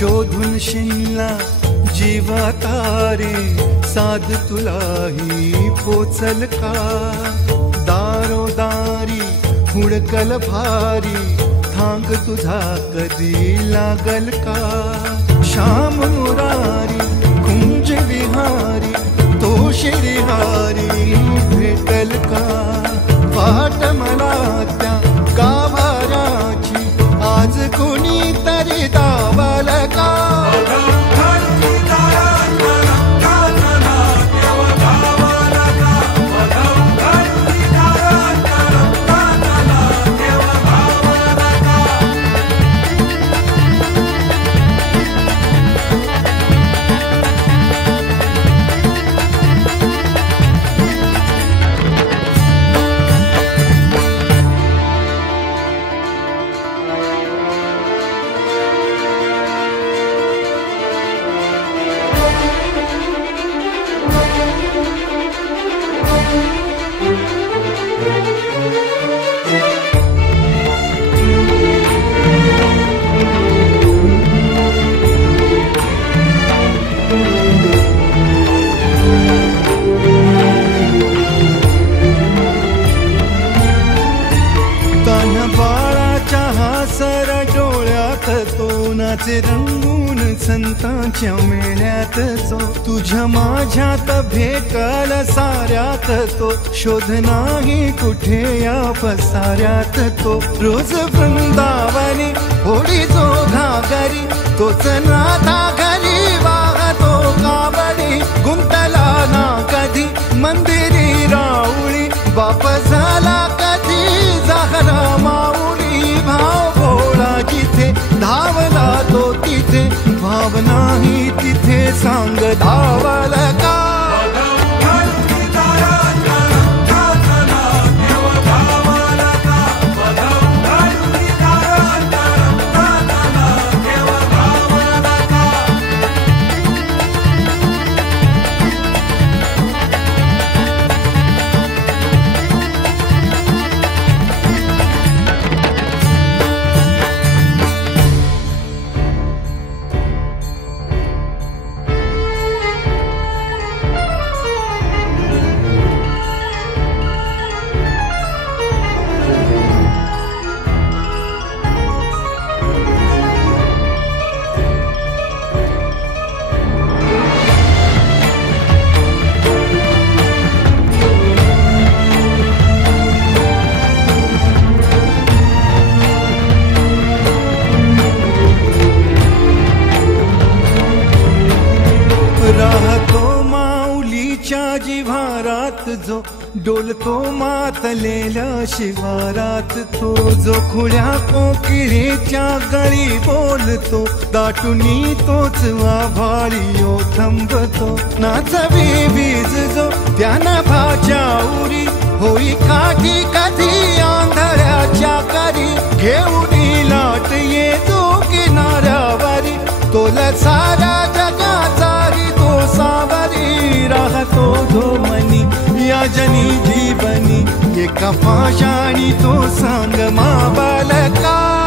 शोधून शिनला जीवा तारे साध तुलाही पोचल का दारोदारी हुडकल भारी थांग तुझा कधी लागल का श्याम मुरारी कुंज विहारी तो श्रीहारी भेटल का वाट मला त्या गाभाऱ्याची आज कोणी तरी दावल का रंगून संतांच्या मेळ्यात जो तुझ्या माझ्यात भेटल साऱ्यात तो शोध नाही कुठे या पसाऱ्यात तो रोज वृंदावनी होडी जो घागरी तोच नाथा घरी वाहतो कावडी गुंतला ना कधी मंदिरी राऊळी बाप झाला कधी जाहरा माऊली भाव भोळा जिथे धावला तो तिथे भावना ही तिथे सांग धावल का जिव्हारात जो डोलतो मातलेल्या शिवारात तो जो खुळ्या कोकिळेच्या गळी बोलतो दाटुनी तोच आभाळी थांबतो नाचवी वीज जो त्यानं भाच्या उरी होई काठी कधी आंधळ्याच्या करी घेऊन लाट येतो किनाऱ्यावरी तोला सारा जगाचारी तो सावरी राहतो धो मनी या जनी जीवनी एका पाशाणी तो सांग मा बालका